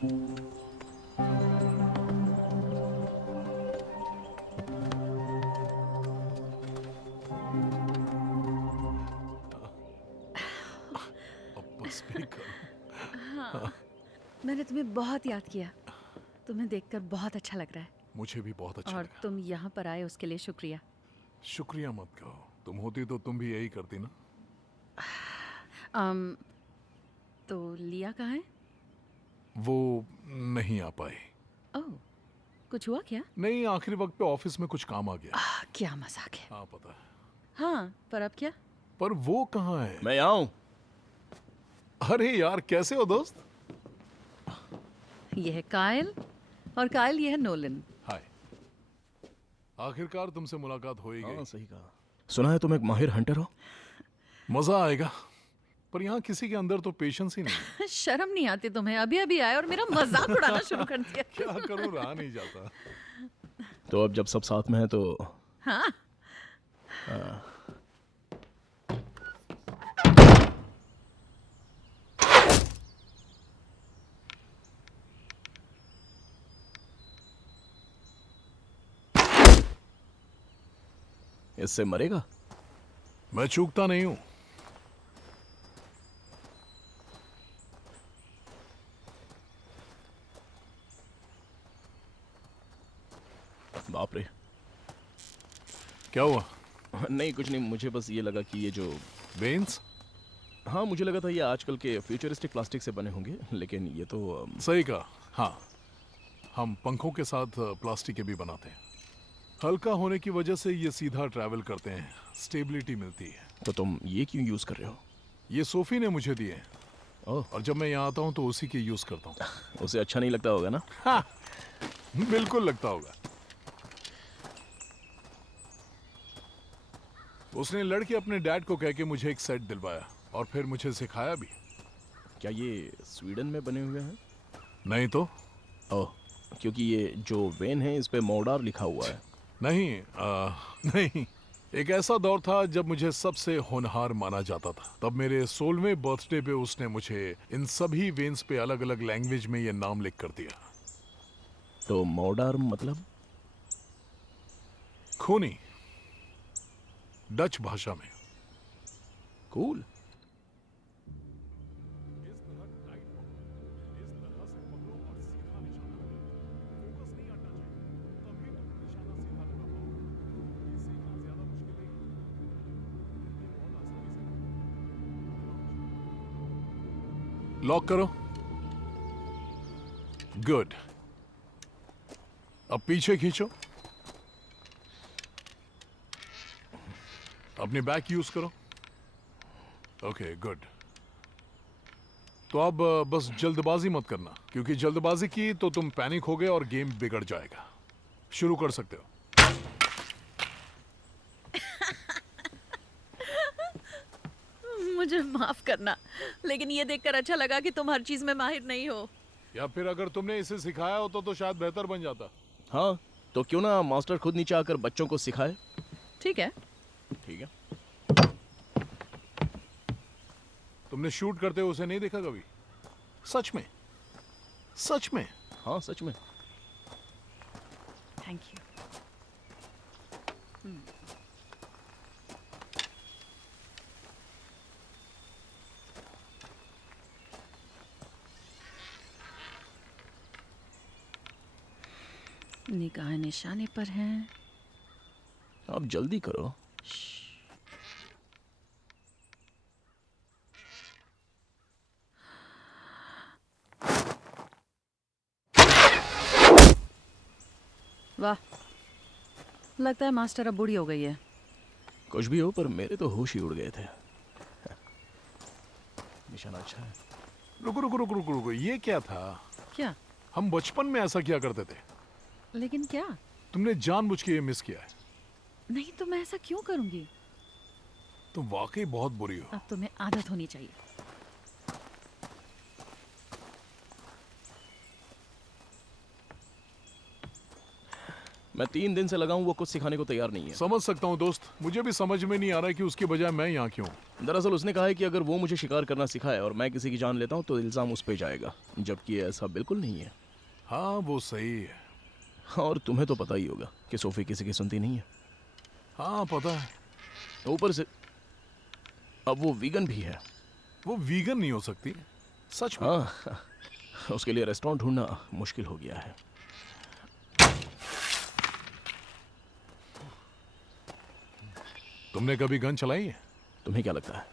अब बस भी करो। हाँ, मैंने तुम्हें बहुत याद किया। तुम्हें देखकर बहुत अच्छा लग रहा है। मुझे भी बहुत अच्छा और लगा। तुम यहाँ पर आए उसके लिए शुक्रिया। शुक्रिया मत कहो, तुम होती तो तुम भी यही करती ना। अम, तो लिया कहाँ है? वो नहीं आ पाई। ओह, कुछ हुआ क्या? नहीं, आखिरी वक्त पे ऑफिस में कुछ काम आ गया। क्या मजाक है। हाँ पता है, हाँ, पर अब क्या? पर वो कहाँ है? मैं यहाँ हूँ। अरे यार, कैसे हो दोस्त? ये है कायल और कायल ये है नोलन। हाय, आखिरकार तुमसे मुलाकात हो ही हाँ गई। सही कहा। सुना है तुम एक माहिर हंटर हो। मजा आएगा, पर यहाँ किसी के अंदर तो पेशेंस ही नहीं। शर्म नहीं आती तुम्हें? अभी अभी आए और मेरा मजाक उड़ाना शुरू कर दिया। क्या करूँ, रहा नहीं जाता। तो अब जब सब साथ में है तो हाँ, इससे मरेगा। मैं चूकता नहीं हूँ। बाप रे। क्या हुआ? नहीं कुछ नहीं, मुझे बस ये लगा कि ये जो वेन्स? हाँ मुझे लगा था ये आजकल के फ्यूचरिस्टिक प्लास्टिक से बने होंगे, लेकिन ये तो सही कहा। हाँ, हम पंखों के साथ प्लास्टिक के भी बनाते हैं। हल्का होने की वजह से ये सीधा ट्रैवल करते हैं, स्टेबिलिटी मिलती है। तो तुम ये क्यों यूज कर रहे हो? ये सोफी ने मुझे दिए हैं, ओह, और जब मैं यहाँ आता हूँ तो उसी के यूज करता हूँ। उसे अच्छा नहीं लगता होगा ना? बिल्कुल लगता होगा। उसने लड़के अपने डैड को कह के मुझे एक सेट दिलवाया और फिर मुझे सिखाया भी। क्या ये स्वीडन में बने हुए हैं? नहीं तो? ओह, क्योंकि ये जो वेन है इस पे मोडार लिखा हुआ है। नहीं, एक ऐसा दौर था जब मुझे सबसे होनहार माना जाता था। तब मेरे 16वें बर्थडे पे उसने मुझे इन सभी वेन्स पे अलग अलग लैंग्वेज में ये नाम लिख कर दिया। तो मोडार मतलब? खूनी, डच भाषा में। कूल। लॉक करो। गुड। अब पीछे खींचो। अपनी बैक यूज करो। Okay, good. तो अब बस जल्दबाजी मत करना, क्योंकि जल्दबाजी की तो तुम पैनिक हो गए और गेम बिगड़ जाएगा। शुरू कर सकते हो। मुझे माफ करना, लेकिन ये देखकर अच्छा लगा कि तुम हर चीज में माहिर नहीं हो। या फिर अगर तुमने इसे सिखाया होता तो शायद बेहतर बन जाता। हाँ, तो क्यों ना मास्टर खुद नीचे आकर बच्चों को सिखाए। ठीक है। ठीक है। तुमने शूट करते हुए उसे नहीं देखा कभी? सच में? सच में? हाँ सच में। Thank you. निगाह निशाने पर हैं। अब जल्दी करो। वाह, लगता है मास्टर अब बूढ़ी हो गई है। कुछ भी हो, पर मेरे तो होश ही उड़ गए थे। निशाना अच्छा है। रुको रुको रुको रुको रुको, ये क्या था? क्या? हम बचपन में ऐसा किया करते थे। लेकिन क्या? तुमने जानबूझ के ये मिस किया है। नहीं तो मैं ऐसा क्यों करूंगी? तुम वाकई बहुत बुरी हो। अब तुम्हें आदत होनी चाहिए। मैं 3 दिन से लगा हूँ, वो कुछ सिखाने को तैयार नहीं है। समझ सकता हूँ दोस्त, मुझे भी समझ में नहीं आ रहा है कि उसके बजाय मैं यहाँ क्यों। दरअसल उसने कहा है कि अगर वो मुझे शिकार करना सिखाए और मैं किसी की जान लेता हूँ तो इल्ज़ाम उस पे जाएगा, जबकि ऐसा बिल्कुल नहीं है। हाँ वो सही है। और तुम्हें तो पता ही होगा कि सोफी किसी की सुनती नहीं है। हाँ पता है। ऊपर से अब वो वीगन भी है। वो वीगन नहीं हो सकती, सच में। हाँ, उसके लिए रेस्टोरेंट ढूंढना मुश्किल हो गया है। तुमने कभी गन चलाई है? तुम्हें क्या लगता है?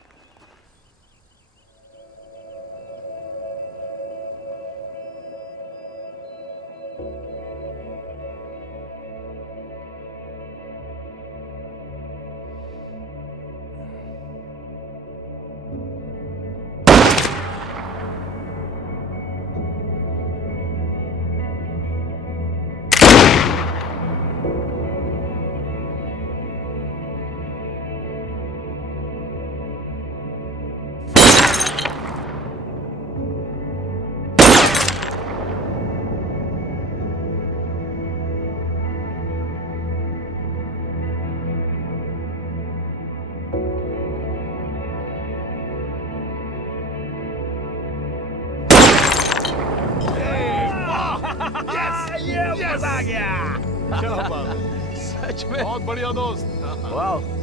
क्या बात है। सच में बहुत बढ़िया दोस्त। वाह।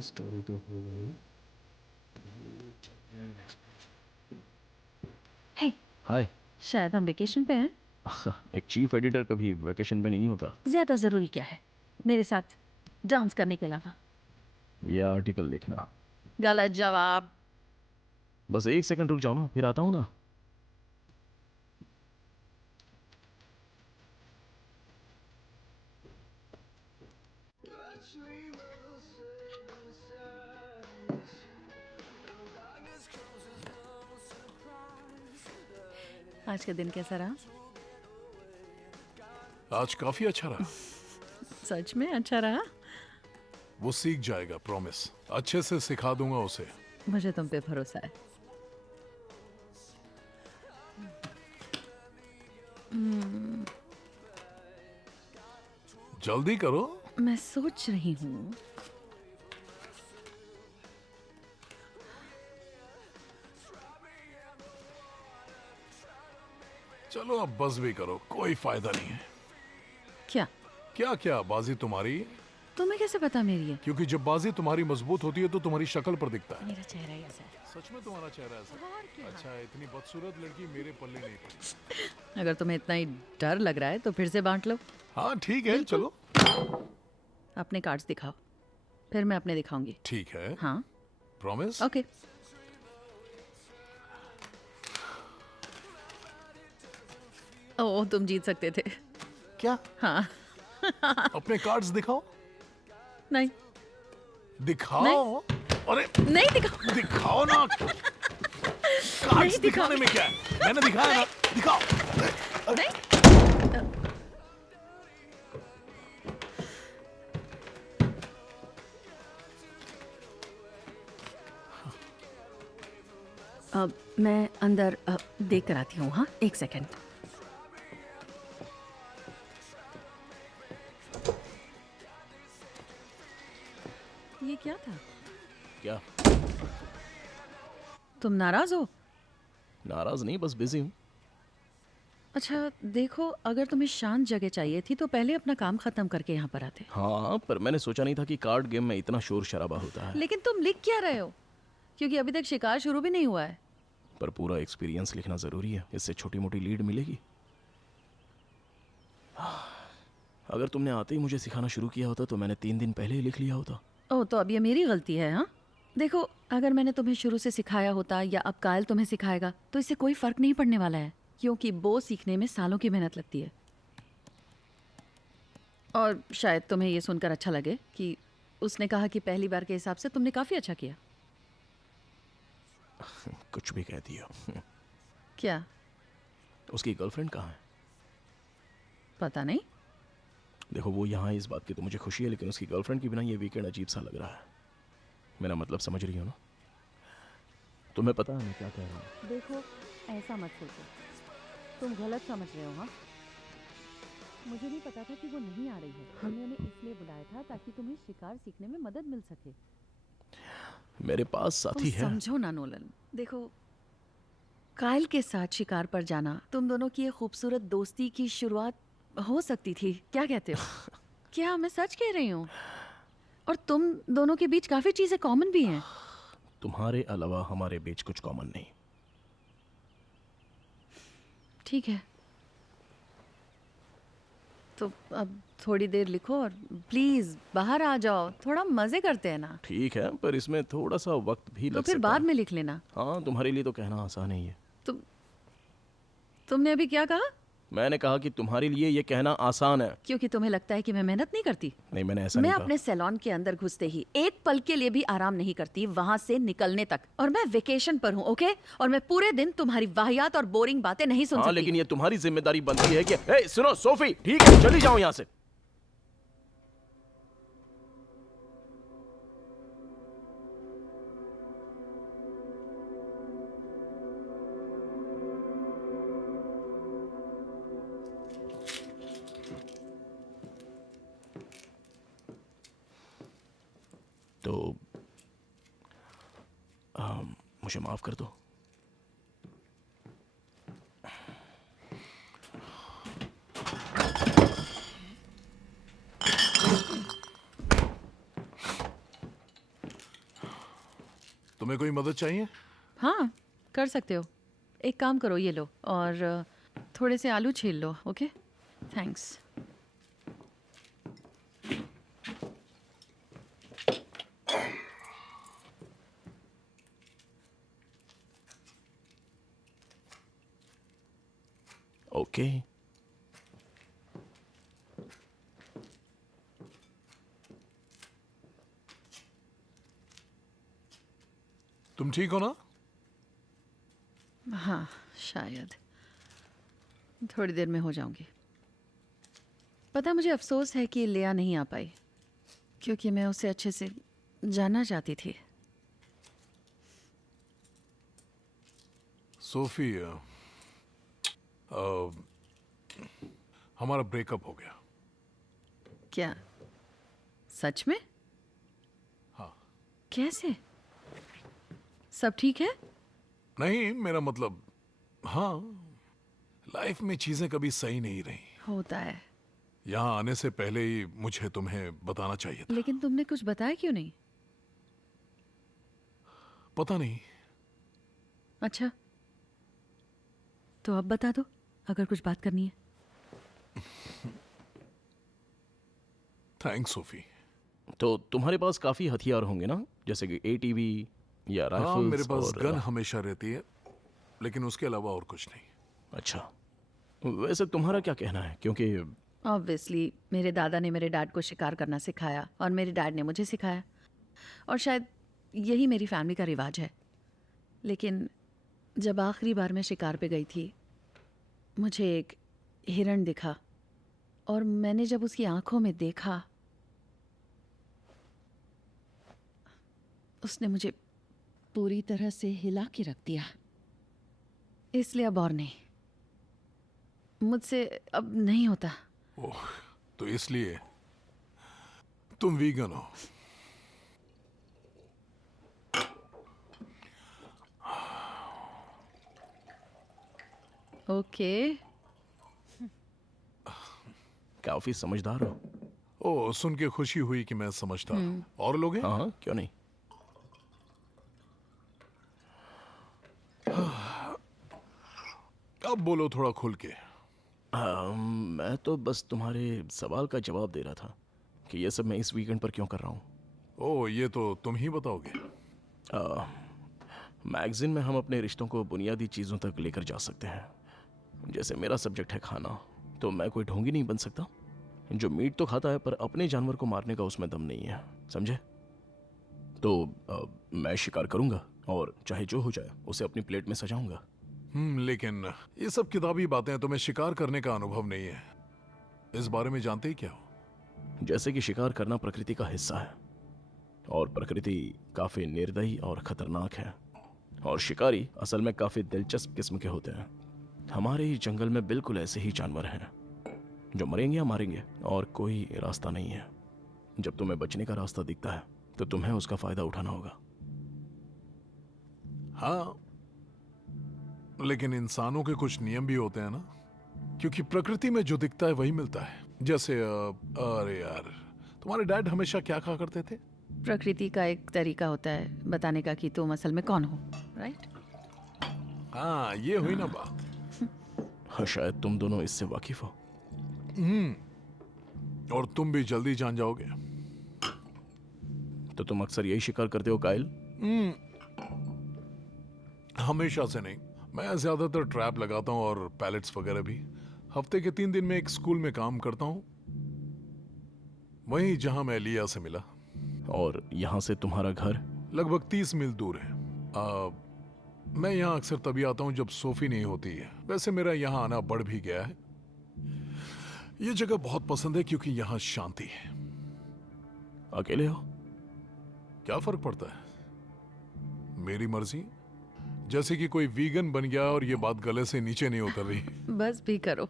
स्टोरी तो हो गई। हे, हाय। शायद हम वेकेशन पे हैं। एक चीफ एडिटर कभी वैकेशन पे नहीं होता। ज्यादा जरूरी क्या है मेरे साथ डांस करने के अलावा? ये आर्टिकल लिखना। गलत जवाब। बस 1 सेकंड रुक जाओ ना, फिर आता हूँ ना। आज का दिन कैसा रहा? आज काफी अच्छा रहा। सच में अच्छा रहा? वो सीख जाएगा, प्रॉमिस। अच्छे से सिखा दूंगा उसे। मुझे तुम पे भरोसा है। जल्दी करो। मैं सोच रही हूँ। चलो अब बस भी करो, कोई फायदा नहीं है। क्या? क्या क्या, बाजी तुम्हारी। तुम्हें कैसे पता मेरी है? क्योंकि जब बाजी तुम्हारी मजबूत होती है तो तुम्हारी शक्ल पर दिखता है। मेरा चेहरा ही ऐसा है। सच में तुम्हारा चेहरा ऐसा है? अच्छा, इतनी बदसूरत लड़की मेरे पल्ले नहीं पड़ी। अगर तुम्हें इतना ही डर लग रहा है तो फिर से बांट लो। हाँ ठीक है, चलो। अपने कार्ड्स दिखाओ, फिर मैं अपने दिखाऊंगी। ठीक है। हाँ प्रॉमिस। ओके। ओह, तुम जीत सकते थे। क्या? हाँ। अपने कार्ड्स दिखाओ। नहीं दिखाओ। अरे नहीं दिखाओ। दिखाओ ना। कार्ड्स दिखाने में क्या है? मैंने दिखाया ना। दिखाओ। नहीं। अब मैं अंदर देख कर आती हूँ। हाँ, 1 सेकंड। तुम नाराज हो? नाराज नहीं, बस बिजी हूँ। अच्छा देखो, अगर तुम्हें शांत जगह चाहिए थी तो पहले अपना काम खत्म करके यहाँ पर आते। हाँ, पर मैंने सोचा नहीं था कि कार्ड गेम में इतना शोर शराबा होता है। लेकिन तुम लिख क्या रहे हो? क्योंकि अभी तक शिकार शुरू भी नहीं हुआ है। पर पूरा एक्सपीरियंस लिखना जरूरी है, इससे छोटी मोटी लीड मिलेगी। अगर तुमने आते ही मुझे सिखाना शुरू किया होता तो मैंने 3 दिन पहले ही लिख लिया होता। ओह, तो अब ये मेरी गलती है? हाँ देखो, अगर मैंने तुम्हें शुरू से सिखाया होता या अब कायल तुम्हें सिखाएगा तो इससे कोई फर्क नहीं पड़ने वाला है, क्योंकि बो सीखने में सालों की मेहनत लगती है। और शायद तुम्हें ये सुनकर अच्छा लगे कि उसने कहा कि पहली बार के हिसाब से तुमने काफी अच्छा किया। कुछ भी कह दिया। क्या? उसकी गर्लफ्रेंड कहाँ है? पता नहीं। देखो, वो यहाँ है इस बात की तो मुझे खुशी है, लेकिन उसकी गर्लफ्रेंड के बिना ये वीकेंड अजीब सा लग रहा है। मेरा मतलब समझ रही हो ना? तुम्हें पता है मैं क्या कह रहा हूँ? देखो, ऐसा मत सोचो, तुम गलत समझ रहे हो। हाँ, मुझे नहीं पता था कि वो नहीं आ रही है। हमने उन्हें इसलिए बुलाया था ताकि तुम्हें शिकार सीखने में मदद मिल सके। मेरे पास साथी है। समझो ना नोलन, देखो, कायल के साथ शिकार पर जाना तुम दोनों की एक खूबसूरत दोस्ती की शुरुआत हो सकती थी। क्या कहते हो? क्या मैं सच कह रही हूँ? और तुम दोनों के बीच काफी चीजें कॉमन भी हैं। तुम्हारे अलावा हमारे बीच कुछ कॉमन नहीं। ठीक है, तो अब थोड़ी देर लिखो और प्लीज बाहर आ जाओ, थोड़ा मजे करते हैं ना। ठीक है, पर इसमें थोड़ा सा वक्त भी तो लग फिर सकता बाद है। में लिख लेना। हाँ, तुम्हारे लिए तो कहना आसान ही है। तुमने अभी क्या कहा? मैंने कहा कि तुम्हारे लिए ये कहना आसान है। क्योंकि तुम्हें लगता है कि मैं मेहनत नहीं करती। नहीं, मैंने ऐसा मैं नहीं कहा। अपने सैलून के अंदर घुसते ही एक पल के लिए भी आराम नहीं करती वहां से निकलने तक। और मैं वेकेशन पर हूँ, ओके? और मैं पूरे दिन तुम्हारी वाहियात और बोरिंग बातें नहीं सुन हाँ, सकती। लेकिन ये तुम्हारी जिम्मेदारी बनती है कि ए, सुनो सोफी, ठीक है, चली जाओ यहाँ से। तो मुझे माफ कर दो। तुम्हें कोई मदद चाहिए? हाँ, कर सकते हो। एक काम करो, ये लो और थोड़े से आलू छील लो, ओके? थैंक्स। ओके। तुम ठीक हो ना? हाँ, शायद थोड़ी देर में हो जाऊंगी। पता है, मुझे अफसोस है कि लिया नहीं आ पाई, क्योंकि मैं उसे अच्छे से जानना चाहती थी। सोफी, हमारा ब्रेकअप हो गया। क्या? सच में? हाँ। कैसे? सब ठीक है? नहीं, मेरा मतलब, हाँ, लाइफ में चीजें कभी सही नहीं रही। होता है। यहाँ आने से पहले ही मुझे तुम्हें बताना चाहिए था। लेकिन तुमने कुछ बताया क्यों नहीं? पता नहीं। अच्छा, तो अब बता दो अगर कुछ बात करनी है। Thanks Sophie. तो तुम्हारे पास काफी हथियार होंगे ना, जैसे कि एटीवी या राइफल्स? हाँ, मेरे पास और गन हमेशा रहती है, लेकिन उसके अलावा और कुछ नहीं। अच्छा, वैसे तुम्हारा क्या कहना है? क्योंकि ऑब्वियसली मेरे दादा ने मेरे डैड को शिकार करना सिखाया और मेरे डैड ने मुझे सिखाया, और शायद यही मेरी फैमिली का रिवाज है। लेकिन जब आखिरी बार मैं शिकार पे गई थी, मुझे एक हिरण दिखा, और मैंने जब उसकी आंखों में देखा, उसने मुझे पूरी तरह से हिला के रख दिया। इसलिए अब और नहीं, मुझसे अब नहीं होता। ओह, तो इसलिए तुम वीगन हो? ओके। काफी समझदार हो। ओ, सुन के खुशी हुई कि मैं समझता हूँ। और लोग हैं? हाँ हाँ, क्यों नहीं। अब बोलो थोड़ा खुल के। मैं तो बस तुम्हारे सवाल का जवाब दे रहा था कि ये सब मैं इस वीकेंड पर क्यों कर रहा हूँ। ओ, ये तो तुम ही बताओगे। मैगजीन में हम अपने रिश्तों को बुनियादी चीज़ों तक लेकर जा सकते हैं। जैसे मेरा सब्जेक्ट है खाना, तो मैं कोई ढोंगी नहीं बन सकता जो मीट तो खाता है पर अपने जानवर को मारने का उसमें दम नहीं है, समझे। तो मैं शिकार करूंगा और चाहे जो हो जाए उसे अपनी प्लेट में सजाऊंगा। लेकिन ये सब किताबी बातें हैं, तुम्हें शिकार करने का अनुभव नहीं है। इस बारे में जानते ही क्या हो? जैसे कि शिकार करना प्रकृति का हिस्सा है और प्रकृति काफी निर्दयी और खतरनाक है, और शिकारी असल में काफी दिलचस्प किस्म के होते हैं। हमारे ही जंगल में बिल्कुल ऐसे ही जानवर हैं जो मरेंगे या मारेंगे और कोई रास्ता नहीं है। जब तुम्हें बचने का रास्ता दिखता है तो तुम्हें उसका फायदा उठाना होगा। हाँ, लेकिन इंसानों के कुछ नियम भी होते हैं ना, क्योंकि प्रकृति में जो दिखता है वही मिलता है। जैसे अरे यार, तुम्हारे डैड हमेशा क्या कहा करते थे? प्रकृति का एक तरीका होता है बताने का कि तुम असल में कौन हो, राइट? हाँ, ये हुई ना बात। हाँ, शायद तुम दोनों इससे वाकिफ हो। और तुम भी जल्दी जान जाओगे। तो तुम अक्सर यही शिकार करते हो काइल? हमेशा से नहीं, मैं ज्यादातर ट्रैप लगाता हूँ और पैलेट्स वगैरह भी। हफ्ते के 3 दिन में एक स्कूल में काम करता हूँ, वहीं जहां मैं लिया से मिला। और यहाँ से तुम्हारा घर? लगभग 30 मील दूर है। मैं यहाँ अक्सर तभी आता हूँ जब सोफी नहीं होती है। वैसे मेरा यहाँ आना बढ़ भी गया है। ये जगह बहुत पसंद है क्योंकि यहाँ शांति है। अकेले हो? क्या फर्क पड़ता है, मेरी मर्जी। जैसे कि कोई वीगन बन गया और ये बात गले से नीचे नहीं उतर रही। बस भी करो।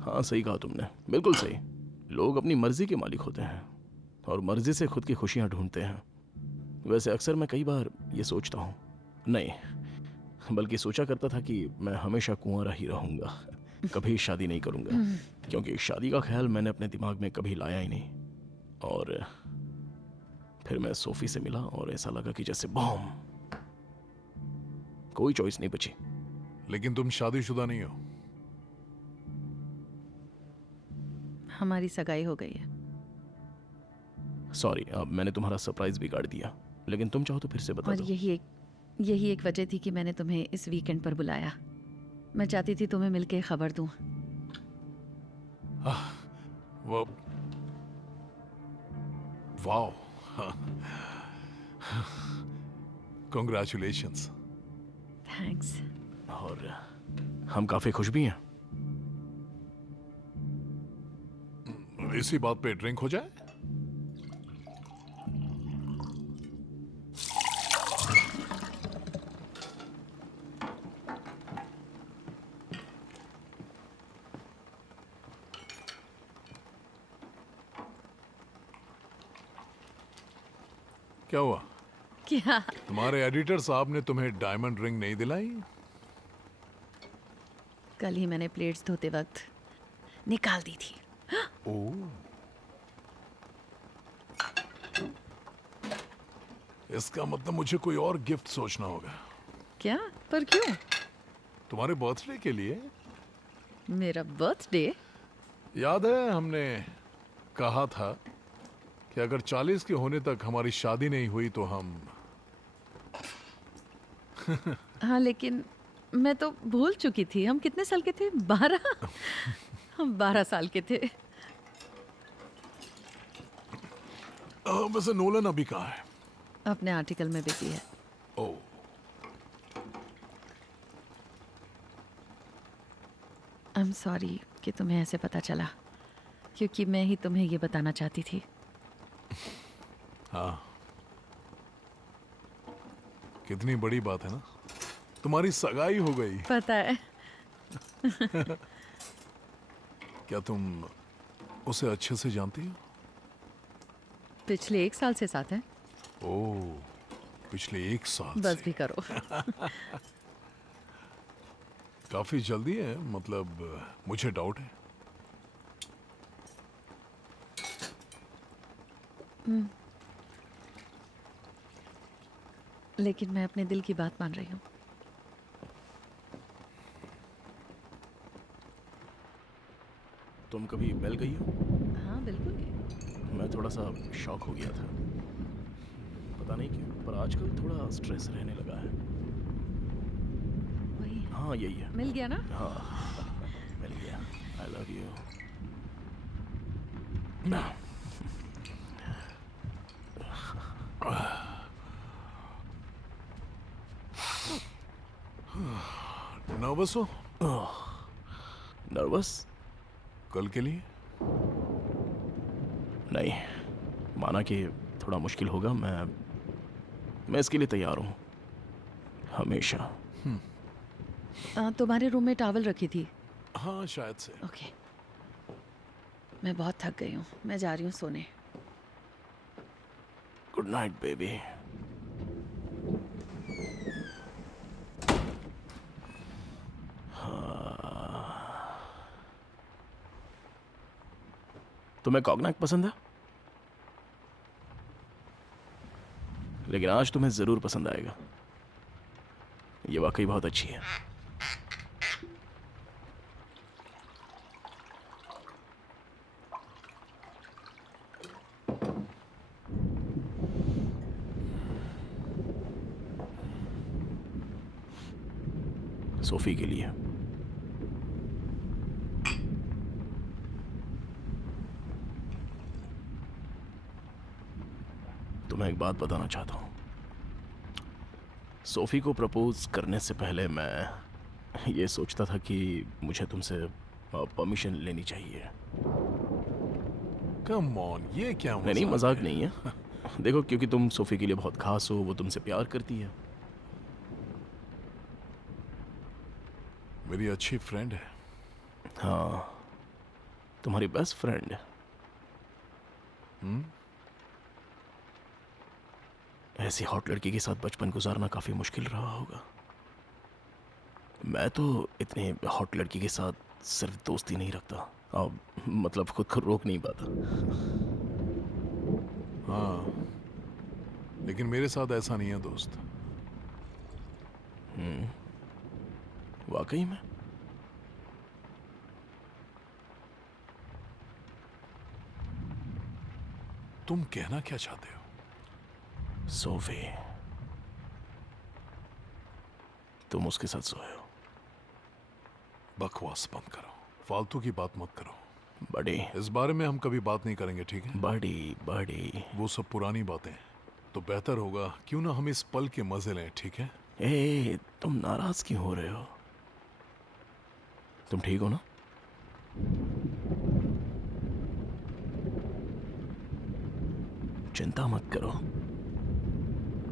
हाँ, सही कहा तुमने, बिल्कुल सही। लोग अपनी मर्जी के मालिक होते हैं और मर्जी से खुद की खुशियां ढूंढते हैं। वैसे अक्सर मैं कई बार ये सोचता हूँ, नहीं बल्कि सोचा करता था कि मैं हमेशा कुंवारा ही रहूंगा, कभी शादी नहीं करूंगा, क्योंकि शादी का ख्याल मैंने अपने दिमाग में कभी लाया ही नहीं। और फिर मैं सोफी से मिला और ऐसा लगा कि जैसे बॉम, कोई चॉइस नहीं बची। लेकिन तुम शादीशुदा नहीं हो। हमारी सगाई हो गई है। सॉरी, अब मैंने तुम्हारा सरप्राइज बिगाड़ दिया, लेकिन तुम चाहो तो फिर से बता और दो। यही एक वजह थी कि मैंने तुम्हें इस वीकेंड पर बुलाया। मैं चाहती थी तुम्हें मिलके खबर दूं। वो वाओ, कंग्रेचुलेशंस। थैंक्स। और हम काफी खुश भी हैं। इसी बात पे ड्रिंक हो जाए। क्या हुआ? क्या? तुम्हारे एडिटर साहब ने तुम्हें डायमंड रिंग नहीं दिलाई? कल ही मैंने प्लेट्स धोते वक्त निकाल दी थी। ओह, इसका मतलब मुझे कोई और गिफ्ट सोचना होगा। क्या? पर क्यों? तुम्हारे बर्थडे के लिए। मेरा बर्थडे? याद है हमने कहा था कि अगर 40 के होने तक हमारी शादी नहीं हुई तो हम। हाँ, लेकिन मैं तो भूल चुकी थी। हम कितने साल के थे? 12? हम 12 साल के थे। वैसे नोलन अभी कहाँ है? अपने आर्टिकल में बिजी है। ओह, आई एम सॉरी कि तुम्हें ऐसे पता चला, क्योंकि मैं ही तुम्हें ये बताना चाहती थी। हाँ, कितनी बड़ी बात है ना, तुम्हारी सगाई हो गई। पता है। क्या तुम उसे अच्छे से जानती हो? पिछले 1 साल से साथ हैं। ओह, पिछले 1 साल बस से। भी करो। काफी जल्दी है, मतलब मुझे डाउट है। लेकिन मैं अपने दिल की बात मान रही हूँ। तुम कभी बेल गई हो? हाँ बिल्कुल। मैं थोड़ा सा शॉक हो गया था, पता नहीं क्यों, पर आजकल थोड़ा स्ट्रेस रहने लगा है। वही हाँ यही है। मिल गया ना। हाँ मिल गया। आई लव यू। नर्वस हो नर्वस? कल के लिए? नहीं, माना कि थोड़ा मुश्किल होगा, मैं इसके लिए तैयार हूँ, हमेशा। तुम्हारे रूम में टॉवल रखी थी। हाँ शायद से। ओके। मैं बहुत थक गई हूँ, मैं जा रही हूँ सोने। Good night baby. तुम्हें कॉग्नैक पसंद है? लेकिन आज तुम्हें जरूर पसंद आएगा, ये वाकई बहुत अच्छी है। सोफी के लिए। तुम्हें एक बात बताना चाहता हूं। सोफी को प्रपोज करने से पहले मैं ये सोचता था कि मुझे तुमसे परमिशन लेनी चाहिए। कम ऑन, ये क्या नहीं मजाक है? नहीं है। देखो, क्योंकि तुम सोफी के लिए बहुत खास हो, वो तुमसे प्यार करती है। मेरी अच्छी फ्रेंड है। हाँ, तुम्हारी बेस्ट फ्रेंड। ऐसी हॉट लड़की के साथ बचपन गुजारना काफी मुश्किल रहा होगा। मैं तो इतने हॉट लड़की के साथ सिर्फ दोस्ती नहीं रखता, अब मतलब खुद को रोक नहीं पाता। हाँ, लेकिन मेरे साथ ऐसा नहीं है दोस्त। वाकई में? तुम कहना क्या चाहते हो? सोफी, तुम उसके साथ सोए हो? बकवास बंद करो, फालतू की बात मत करो। बड़ी इस बारे में हम कभी बात नहीं करेंगे, ठीक है? बड़ी वो सब पुरानी बातें हैं। तो बेहतर होगा क्यों ना हम इस पल के मजे लें, ठीक है? ए, तुम नाराज क्यों हो रहे हो? तुम ठीक हो ना? चिंता मत करो।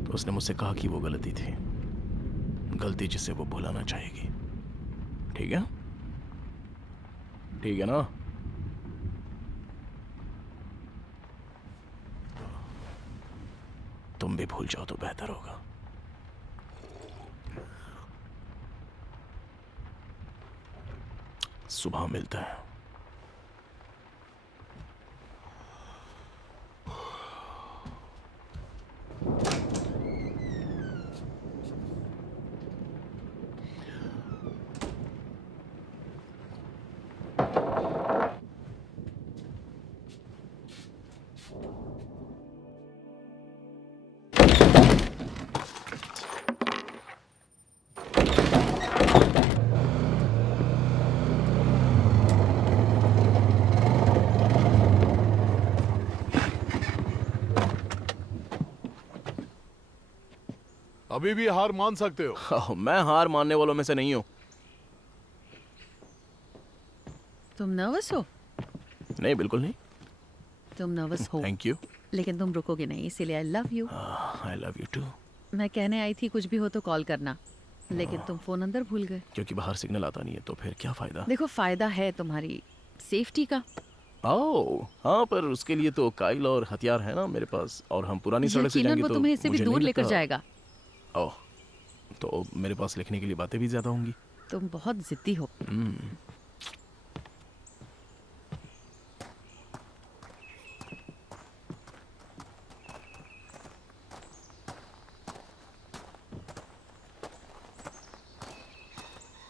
तो उसने मुझसे कहा कि वो गलती थी, गलती जिसे वो भुलाना चाहेगी। ठीक है? ठीक है ना? तुम भी भूल जाओ तो बेहतर होगा। सुबह मिलते हैं। अभी भी हार मान सकते हो। मैं हार मानने वालों में से नहीं हूं। तुम नर्वस हो? नहीं, बिल्कुल नहीं। तुम नर्वस हो, थैंक यू। लेकिन तुम रुकोगे नहीं, इसीलिए I love you. I love you too. मैं कहने आई थी कुछ भी हो तो कॉल करना, लेकिन तुम फोन अंदर भूल गए। क्योंकि बाहर सिग्नल आता नहीं है, तो फिर क्या फायदा? देखो, फायदा है तुम्हारी सेफ्टी का। ओह हाँ, पर उसके लिए तो काइल और हथियार है ना मेरे पास, और हम पुरानी सड़क से यकीनन जाएंगे वो तो तुम्हें इससे भी मुझे दूर नहीं लेकर लगता। जाएगा। ओह, तो मेरे पास लिखने के लिए बातें भी ज्यादा होंगी। तुम बहुत जिद्दी हो।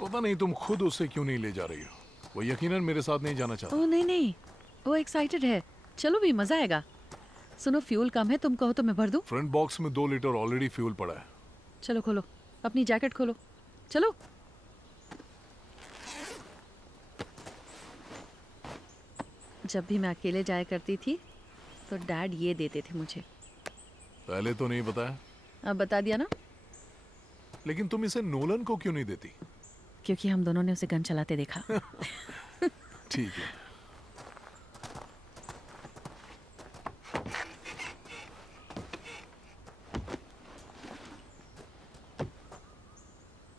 पता नहीं तुम खुद उसे क्यों नहीं ले जा रही हो। वो यकीनन मेरे साथ नहीं जाना चाहता। ओह नहीं नहीं, वो एक्साइटेड है। चलो भी, मजा आएगा। सुनो, फ्यूल कम है, तुम कहो तो मैं भर दूं। फ्रंट बॉक्स में 2 लीटर ऑलरेडी फ्यूल पड़ा है। चलो खोलो, अपनी जैकेट खोलो, चलो। जब भी मैं अकेले जाया करती थी तो डैड ये देते थे मुझे। पहले तो नहीं बताया, अब बता दिया ना, लेकिन तुम इसे नोलन को क्यों नहीं देती? क्योंकि हम दोनों ने उसे गन चलाते देखा। ठीक है।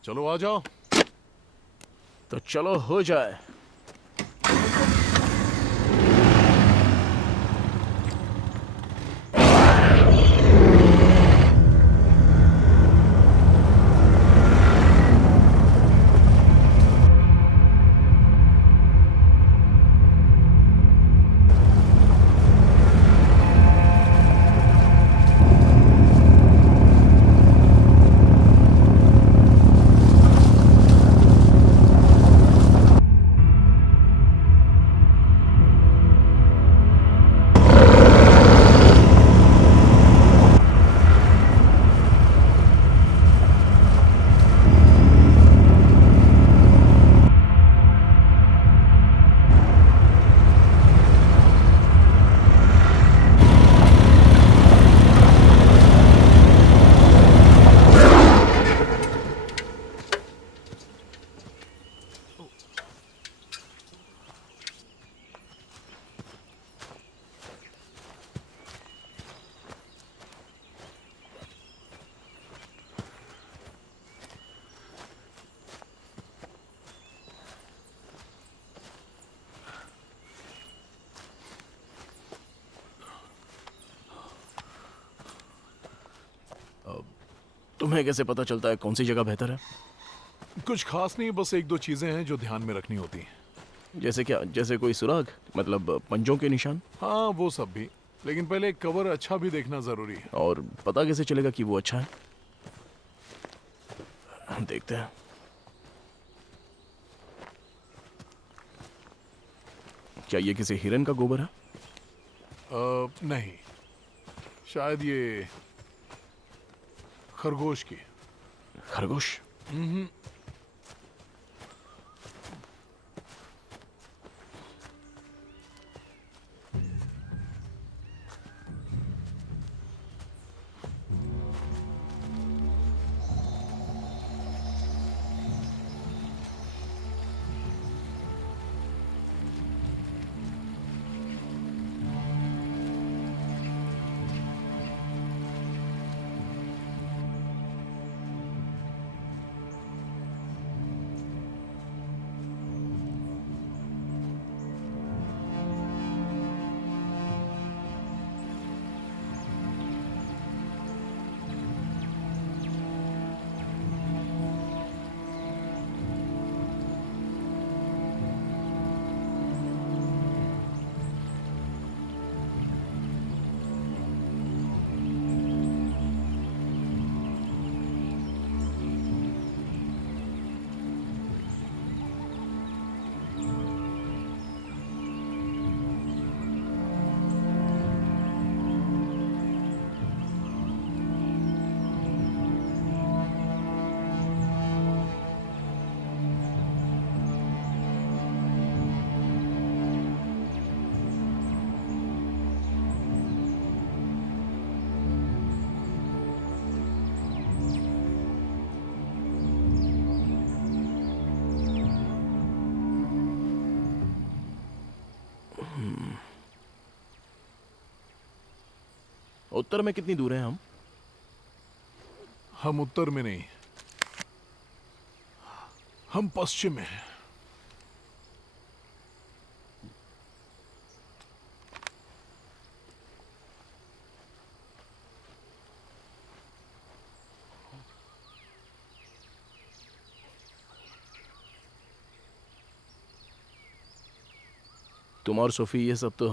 चलो आ जाओ। तो चलो हो जाए। तुम्हें कैसे पता चलता है कौन सी जगह बेहतर है? कुछ खास नहीं, बस 1-2 चीजें हैं जो ध्यान में रखनी होती हैं। जैसे क्या? जैसे कोई सुराग, मतलब पंजों के निशान? हाँ वो सब भी, लेकिन पहले कवर अच्छा भी देखना जरूरी है। और पता कैसे चलेगा कि वो अच्छा है? देखते हैं। क्या ये किसी हिरन का गोबर है? नहीं, शायद ये खरगोश की। खरगोश? उत्तर में कितनी दूर हैं हम? हम उत्तर में नहीं, हम पश्चिम में हैं। तुम और सोफी ये सब तो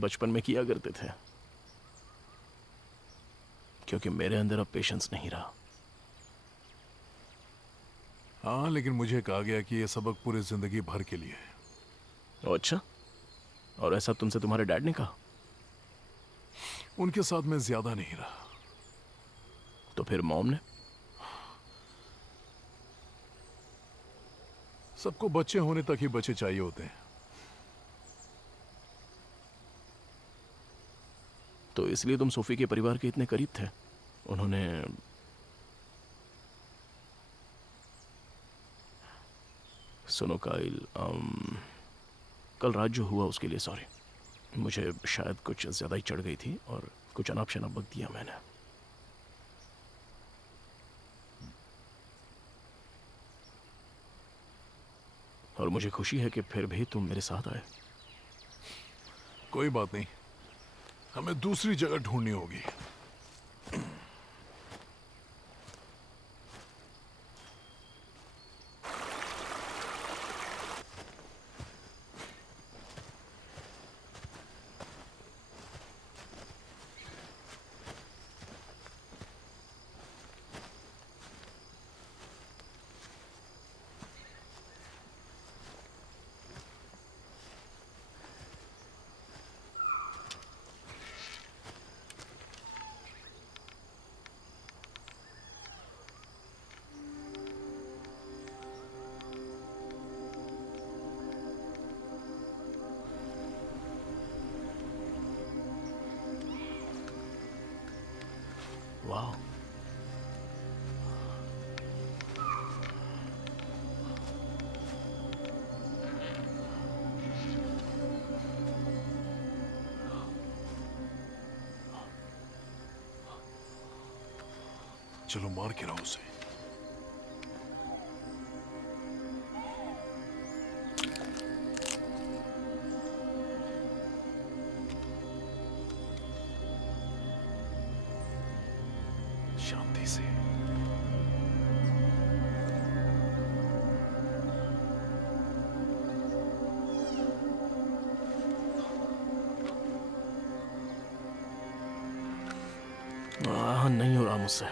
बचपन में किया करते थे, क्योंकि मेरे अंदर अब पेशेंस नहीं रहा। हाँ, लेकिन मुझे कहा गया कि ये सबक पूरी जिंदगी भर के लिए है। ओ अच्छा, और ऐसा तुमसे तुम्हारे डैड ने कहा? उनके साथ मैं ज्यादा नहीं रहा। तो फिर मॉम ने? सबको बच्चे होने तक ही बच्चे चाहिए होते हैं। तो इसलिए तुम सोफी के परिवार के इतने करीब थे? उन्होंने सुनो काइल, कल रात जो हुआ उसके लिए सॉरी। मुझे शायद कुछ ज्यादा ही चढ़ गई थी और कुछ अनाप शनाप बक दिया मैंने। और मुझे खुशी है कि फिर भी तुम मेरे साथ आए। कोई बात नहीं, हमें दूसरी जगह ढूंढनी होगी। वाह, चलो मार के लाओ उसे। शांति से। नहीं हो रहा मुझसे।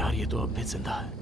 यार ये तो अब भी जिंदा है।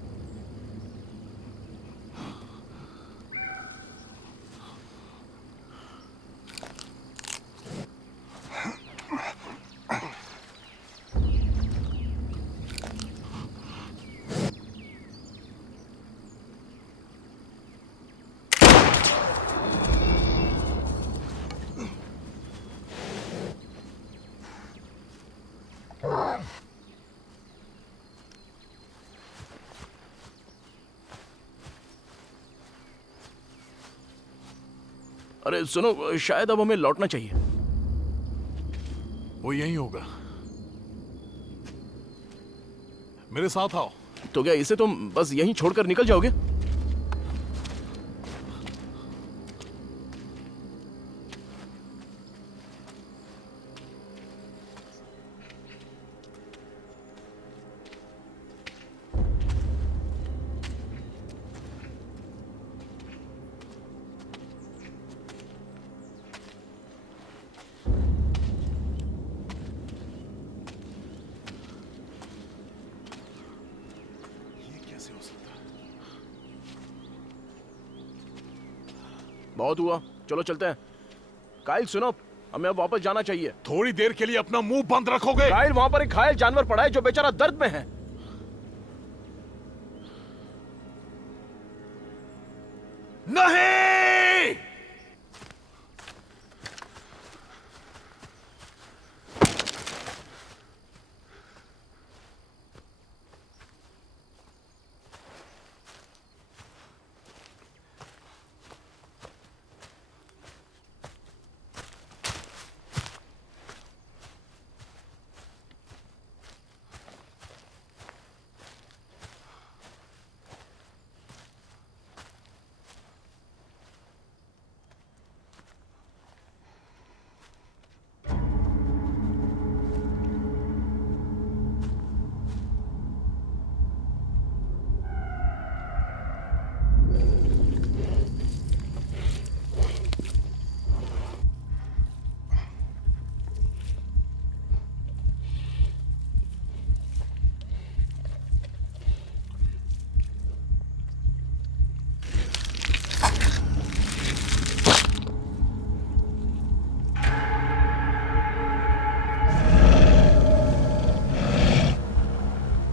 अरे सुनो, शायद अब हमें लौटना चाहिए। वो यहीं होगा। मेरे साथ आओ। तो क्या इसे तुम बस यहीं छोड़कर निकल जाओगे? बहुत हुआ, चलो चलते हैं। काइल सुनो, हमें अब वापस जाना चाहिए। थोड़ी देर के लिए अपना मुंह बंद रखोगे? काइल, वहां पर एक घायल जानवर पड़ा है जो बेचारा दर्द में है। नहीं!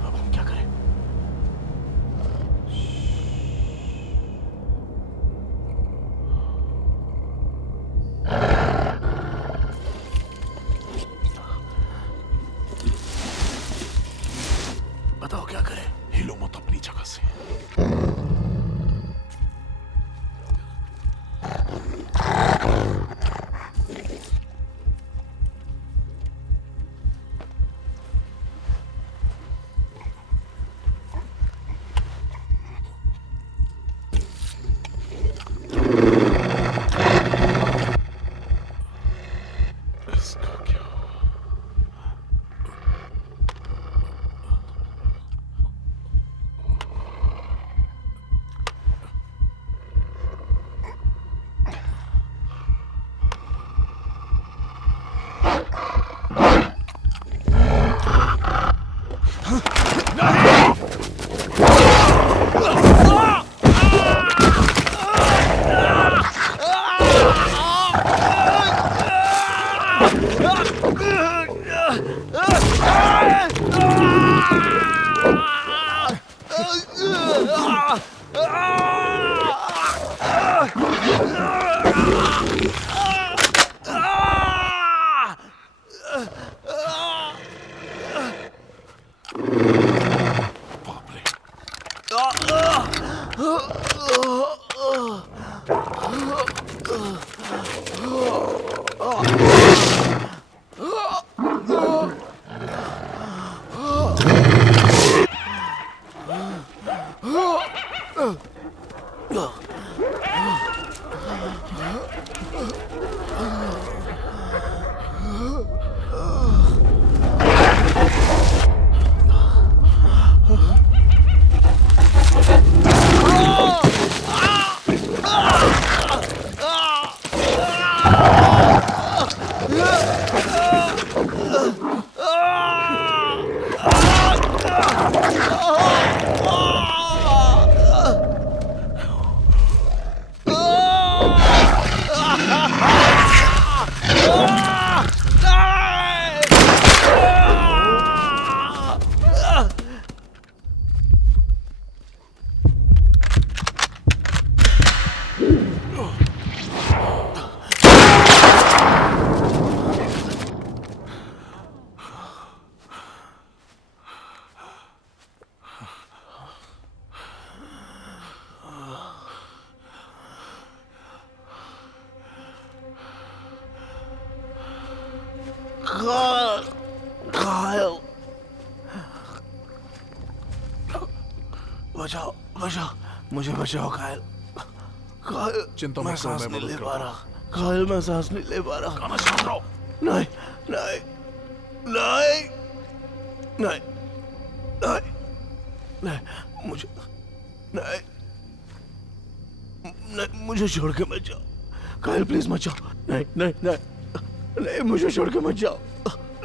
अब हम क्या करें? बताओ क्या करें? हिलो मत अपनी जगह से। इसका क्या हुआ? बाप रे! काइल, बचाओ बचाओ, मुझे बचाओ काइल। काइल, चिंता मत मैं करो, सांस मैं नहीं मदद ले करूंगा। पा रहा। काइल, मैं सांस नहीं ले पा रहा। खाना छोड़ रहा हूं। नहीं नहीं नहीं नहीं नहीं नहीं, मुझे नहीं नहीं, मुझे छोड़ के मत जाओ काइल, प्लीज मत जाओ। नहीं नहीं नहीं नहीं, मुझे छोड़ के मत जाओ।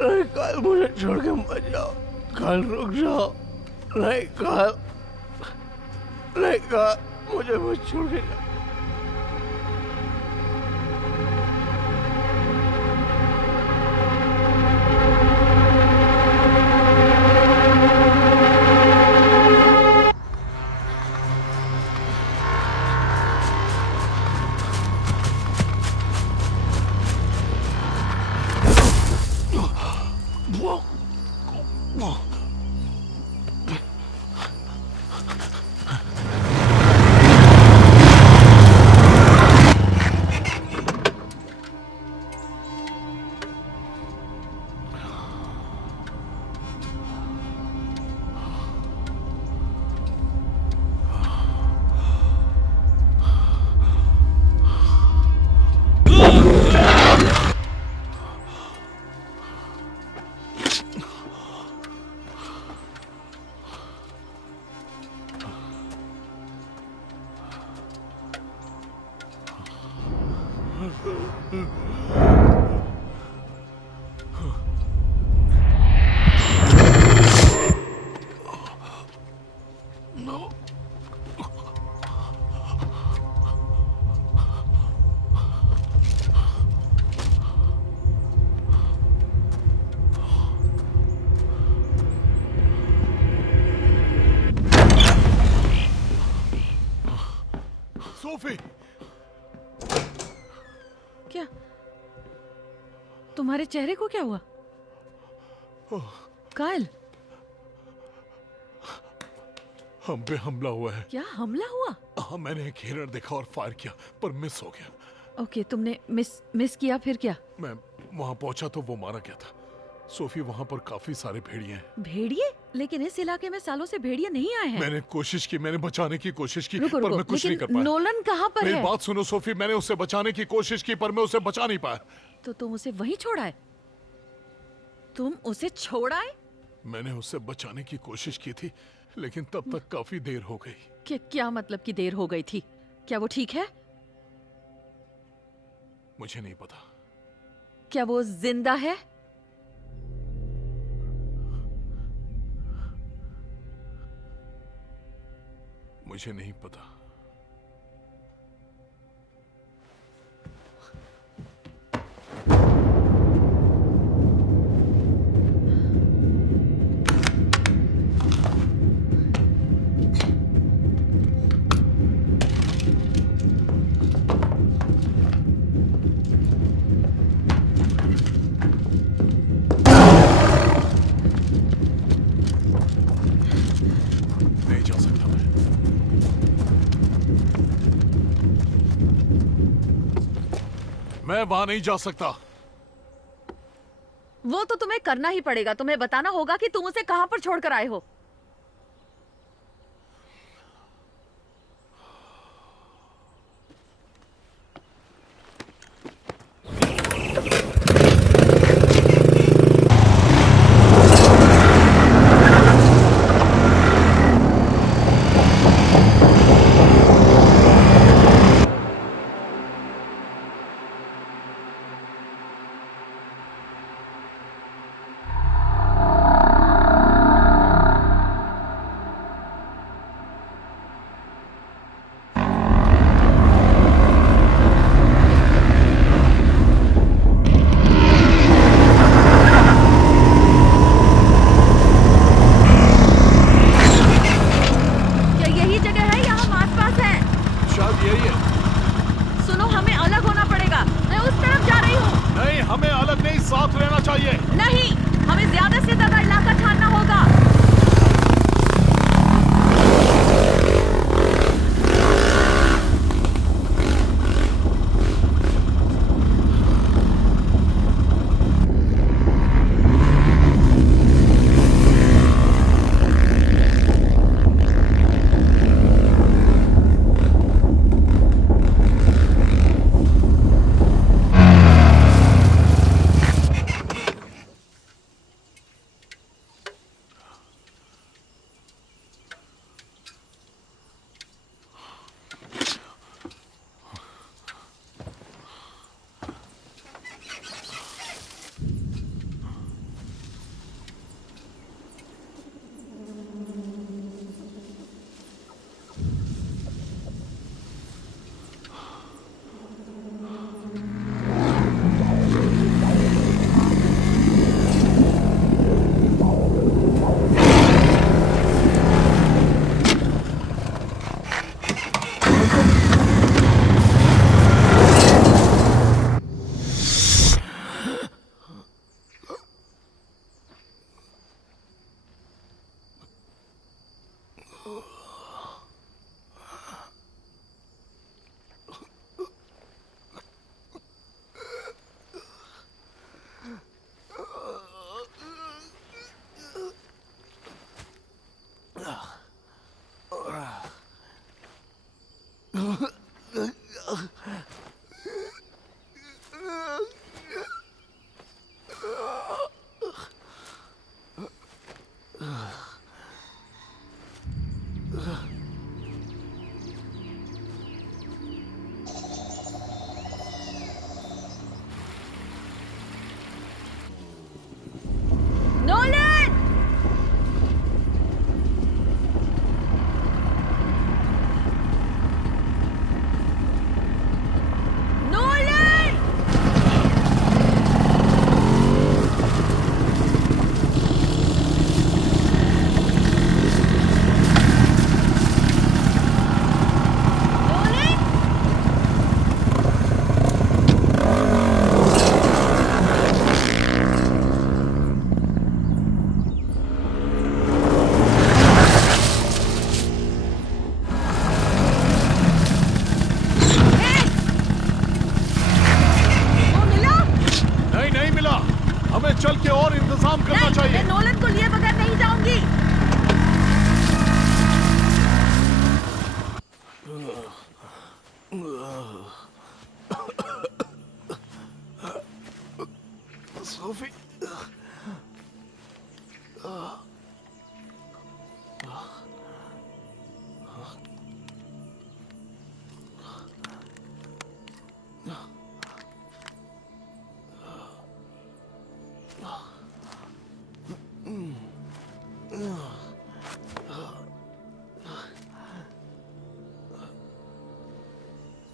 नहीं काइल, मुझे छोड़ के मत जाओ। काइल, रुक जाओ। नहीं काइल, नहीं काइल, मुझे मत छोड़ के जाओ। सोफी, क्या तुम्हारे चेहरे को क्या हुआ? कायल, हम पे हमला हुआ है। क्या हमला हुआ? हाँ, मैंने एक हिरण देखा और फायर किया पर मिस हो गया। ओके, तुमने मिस किया, फिर क्या? मैं वहां पहुंचा तो वो मारा गया था। सोफी, वहां पर काफी सारे भेड़िए हैं। भेड़िए? लेकिन इस इलाके में सालों से भेड़िए नहीं आए हैं। मैंने कोशिश की, मैंने बचाने की कोशिश की, रुको पर रुको, मैं कुछ नहीं कर लेकिन पाया। नोलन कहाँ पर मेरी है? बात सुनो सोफी, मैंने उसे बचाने की कोशिश की पर मैं उसे बचा नहीं पाया। तो तुम उसे वहीं छोड़ा है? तुम उसे छोड़ा है? मैंने उसे बचाने की कोशिश की थी लेकिन तब तक काफी देर हो गई। क्या मतलब कि देर हो गई थी? क्या वो ठीक है? मुझे नहीं पता। क्या वो जिंदा है? मुझे नहीं पता। नहीं जा सकता मैं वहां नहीं जा सकता। वो तो तुम्हें करना ही पड़ेगा। तुम्हें बताना होगा कि तुम उसे कहां पर छोड़कर आए हो। क्या यही जगह है या हम आसपास हैं? शायद यही है। सुनो, हमें अलग होना पड़ेगा। मैं उस तरफ जा रही हूँ। नहीं, हमें अलग नहीं, साथ रहना चाहिए। नहीं, हमें ज्यादा से ज्यादा इलाका छानना होगा।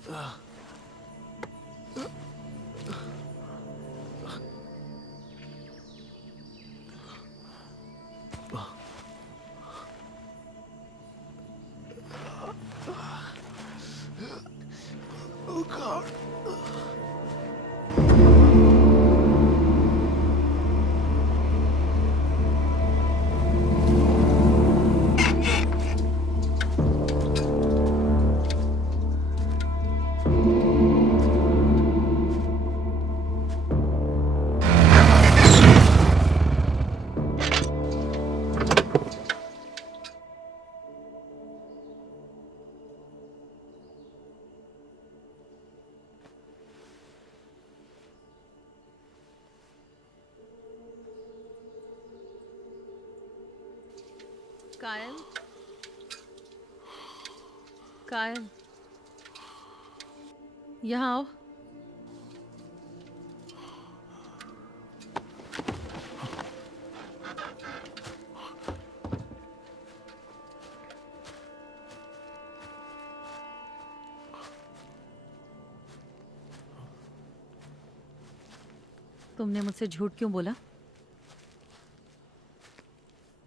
Oh God. कायल, कायल, यहाँ आओ। तुमने मुझसे झूठ क्यों बोला?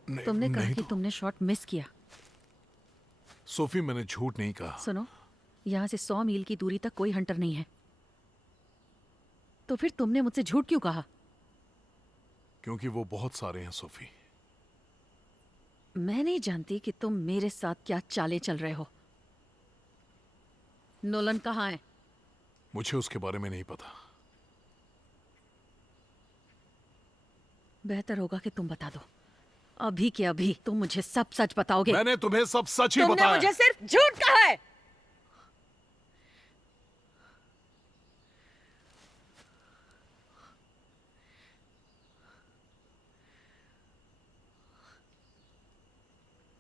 नहीं, तुमने कहा नहीं कि तो। तुमने शॉट मिस किया। सोफी, मैंने झूठ नहीं कहा। सुनो, यहाँ से 100 मील की दूरी तक कोई हंटर नहीं है, तो फिर तुमने मुझसे झूठ क्यों कहा? क्योंकि वो बहुत सारे हैं सोफी। मैं नहीं जानती कि तुम मेरे साथ क्या चालें चल रहे हो। नोलन कहाँ है? मुझे उसके बारे में नहीं पता। बेहतर होगा कि तुम बता दो। अभी के अभी तुम मुझे सब सच बताओगे। मैंने तुम्हें सब सच ही तुमने बताया। मुझे सिर्फ झूठ कहा है।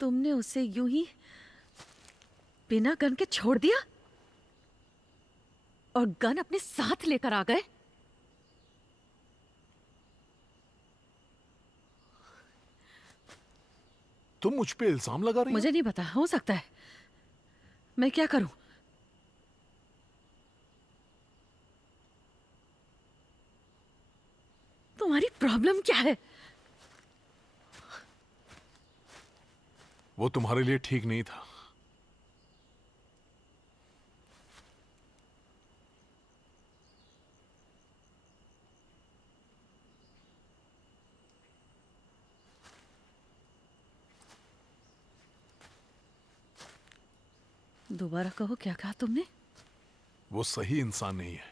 तुमने उसे यूं ही बिना गन के छोड़ दिया और गन अपने साथ लेकर आ गए। तुम मुझ पे इल्जाम लगा रही हो? मुझे नहीं पता, हो सकता है। मैं क्या करूं? तुम्हारी प्रॉब्लम क्या है? वो तुम्हारे लिए ठीक नहीं था। दोबारा कहो, क्या कहा तुमने? वो सही इंसान नहीं है।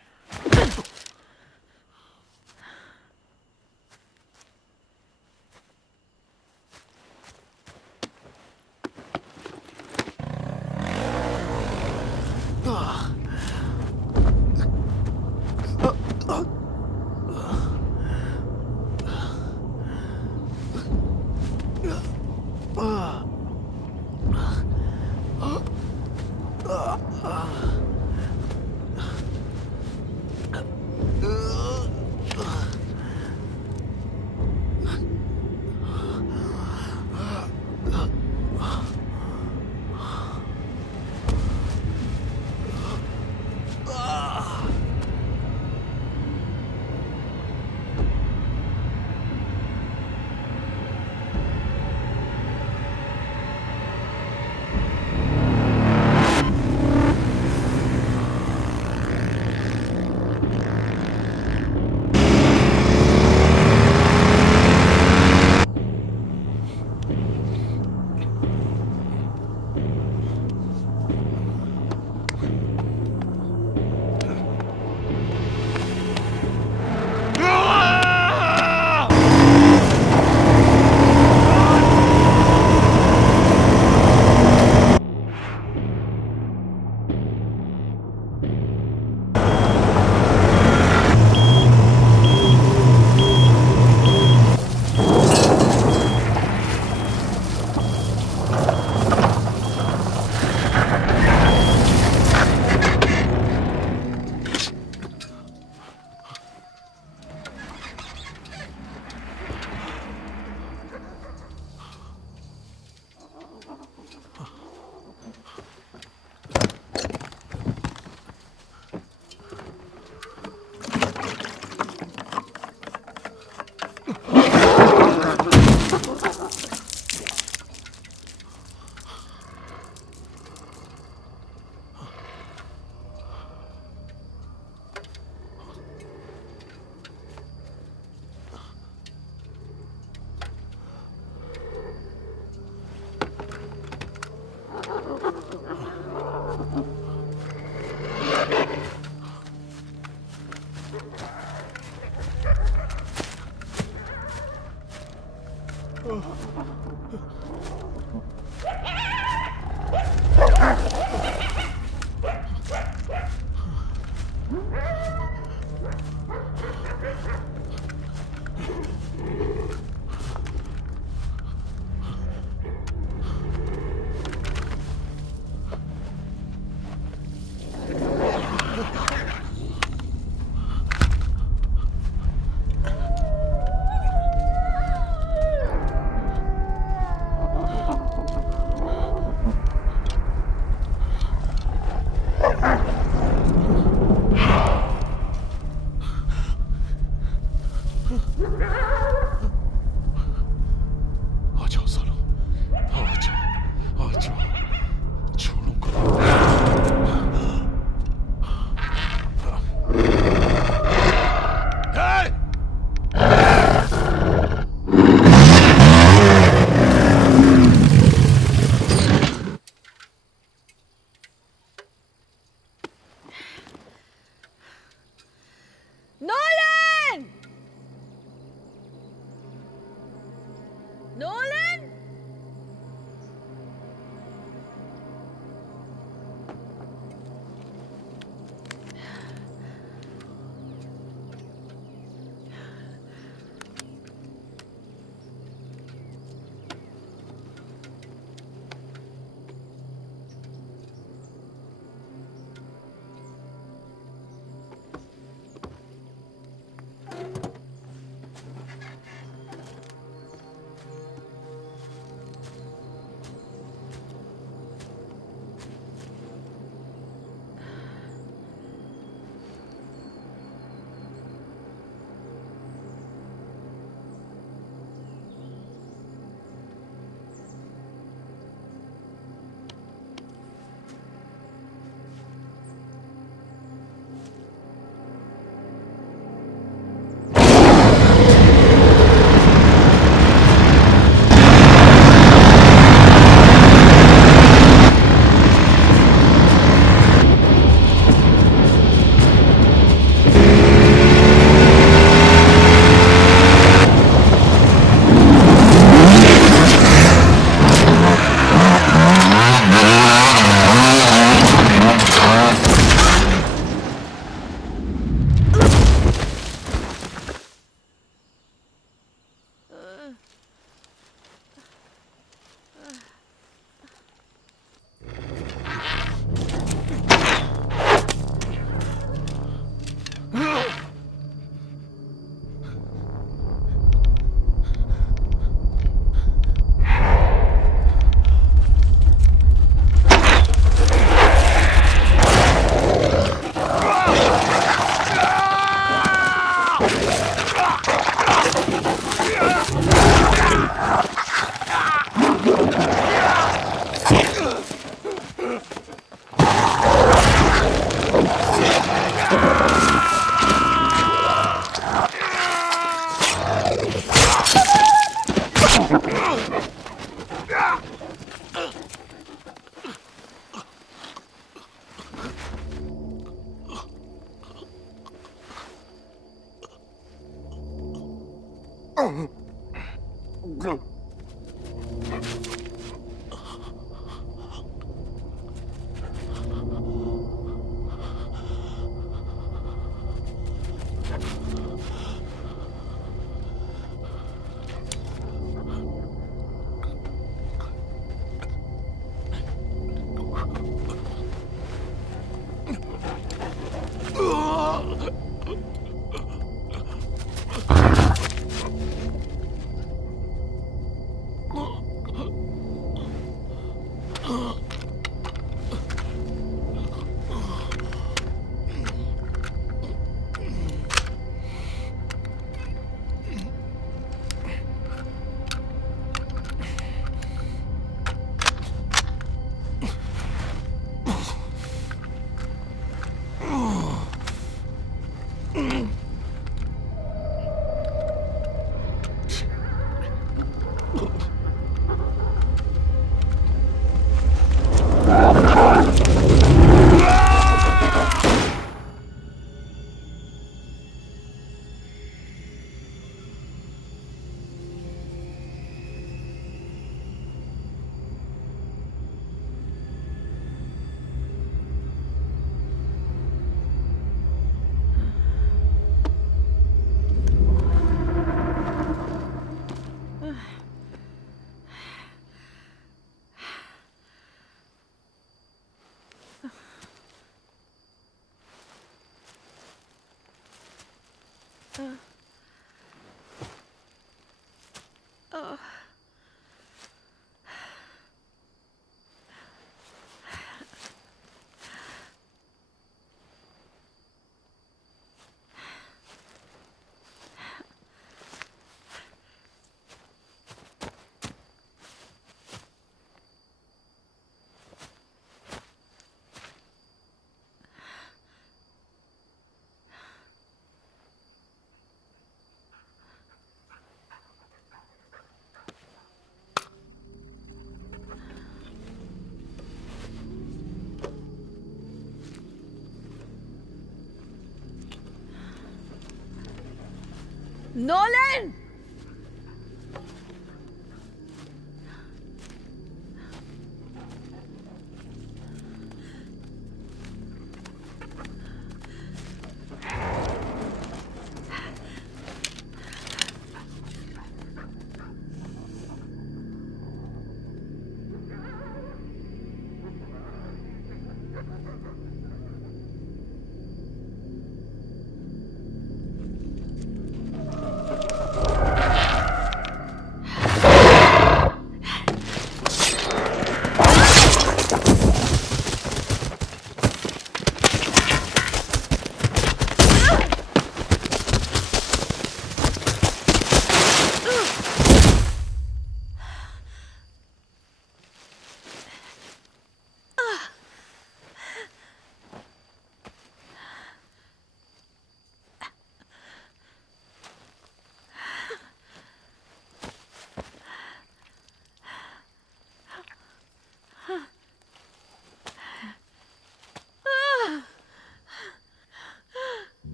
Nolan!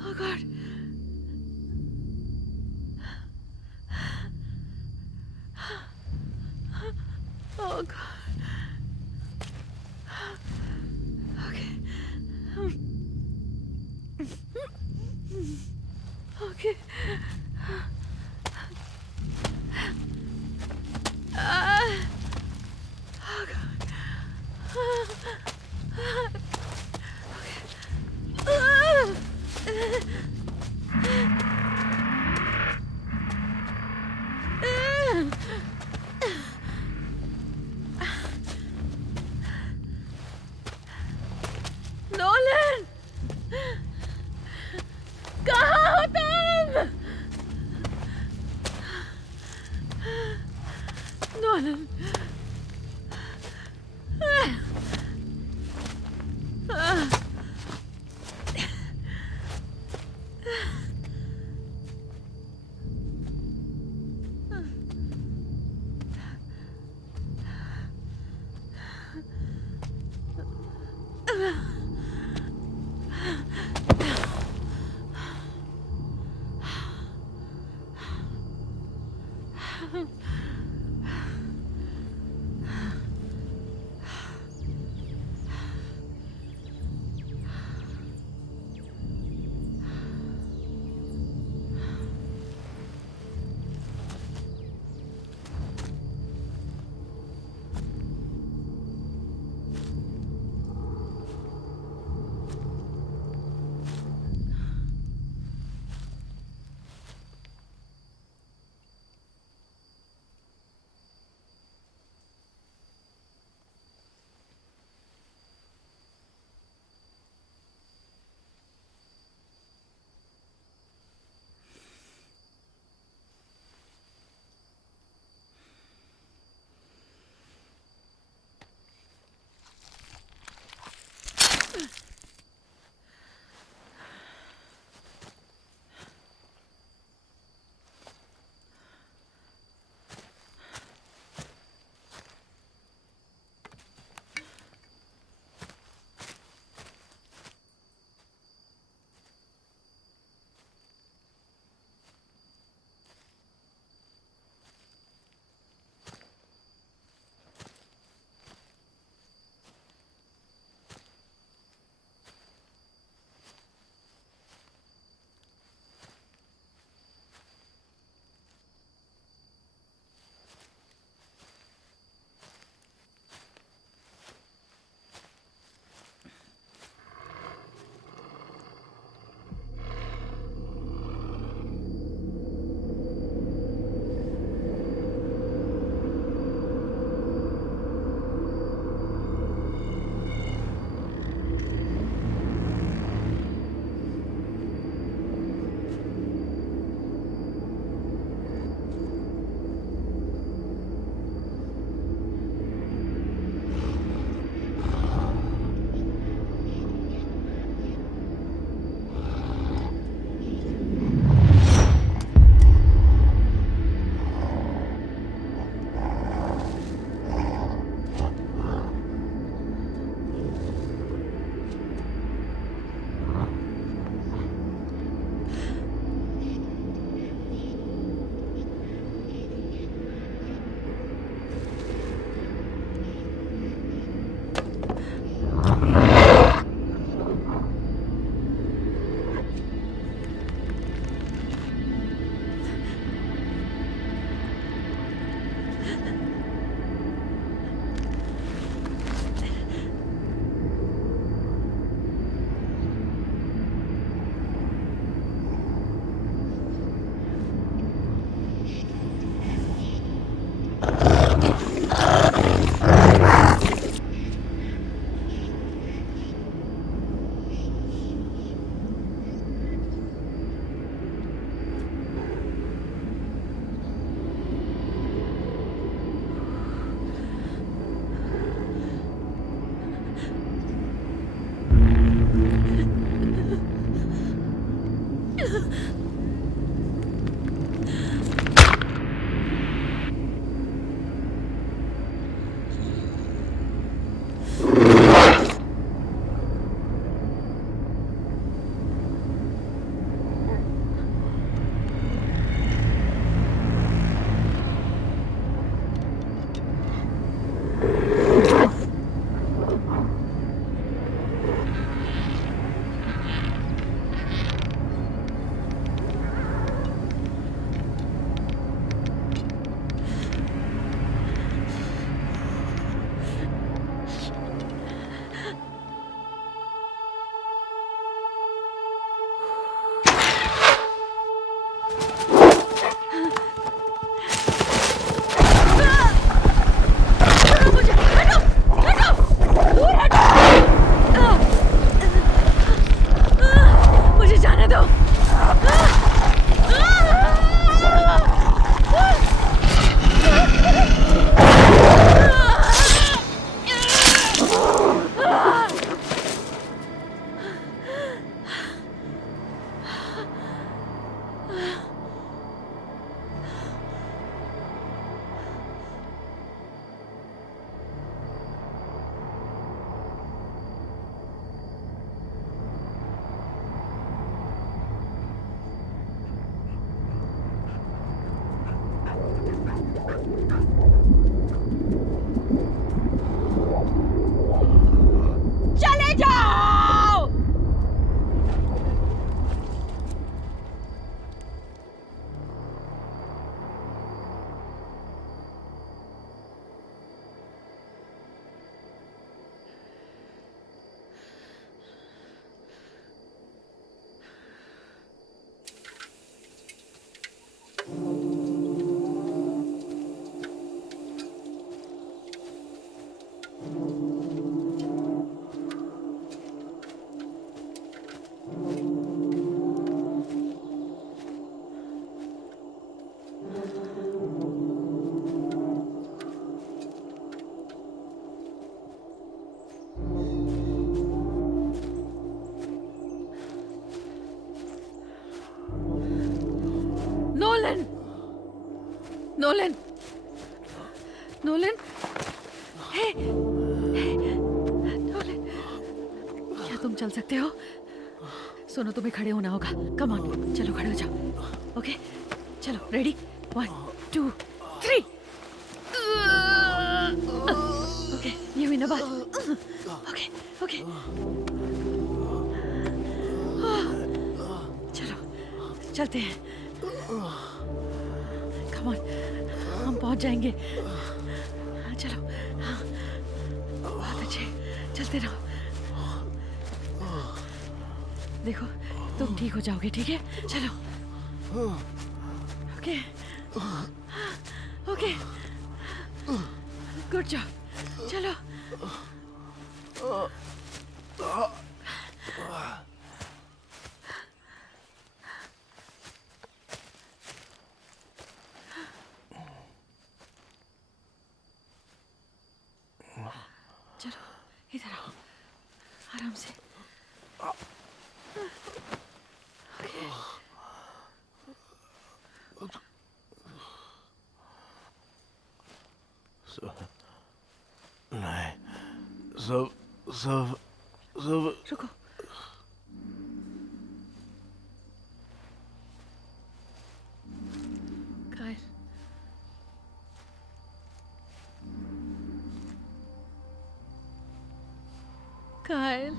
Oh God. Oh God. Okay. Okay. Oh God. Nolan, कहाँ हो तुम? नोलन, मुझे जाने दो। चले जाओ। नोलन, नोलन, नोलन, हे, नोलन, क्या तुम चल सकते हो? सुनो, तुम्हें खड़े होना होगा। कम ऑन, चलो खड़े हो जाओ। ओके, चलो, रेडी, 1 2 3। ओके, ये हुई ना बात। ओके, ओके, चलो, चलते हैं। कम ऑन, हम पहुंच जाएंगे। चलो, बहुत अच्छे, चलते रहो। देखो, तुम ठीक हो जाओगे, ठीक है? चलो। Okay, okay, good job. चलो। चलो, इधर आओ, आराम से। नहीं, सब सब सब रुको। कायल, कायल,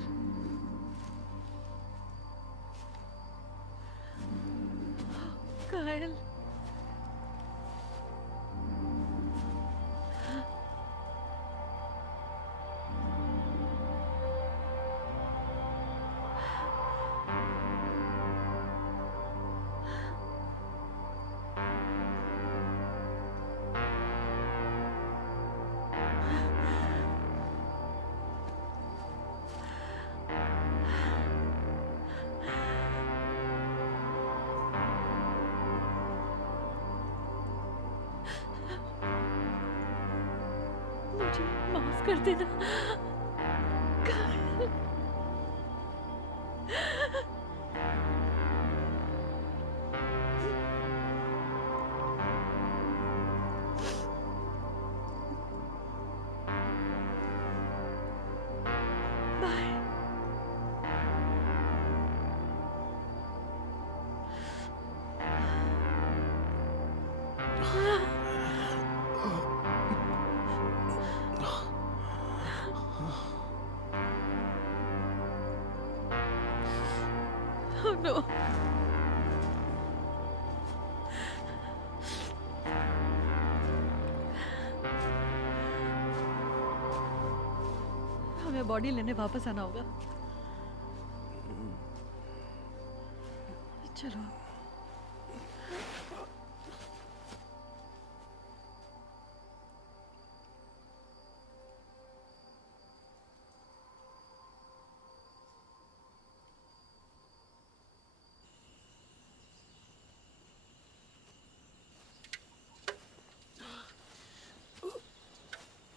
कायल, मुझे माफ कर देना कायल। बाय। Oh no. हमें बॉडी लेने वापस आना होगा। चलो।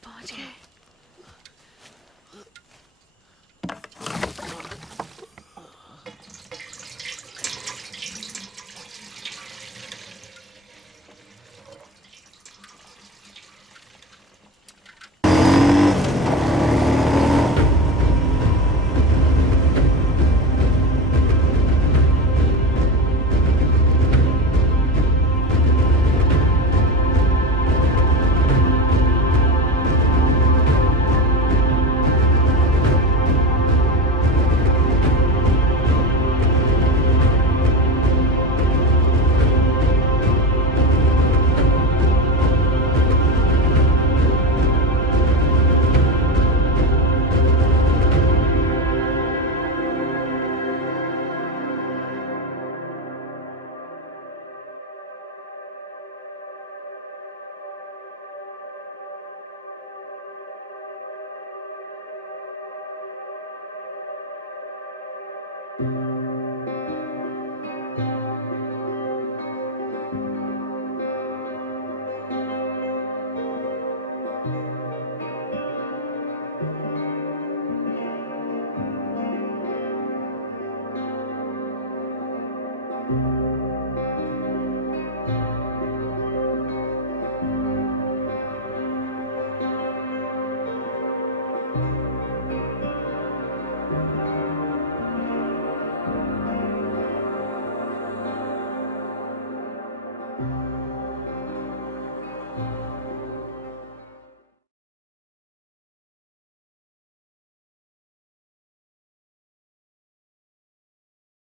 पहुंच गए।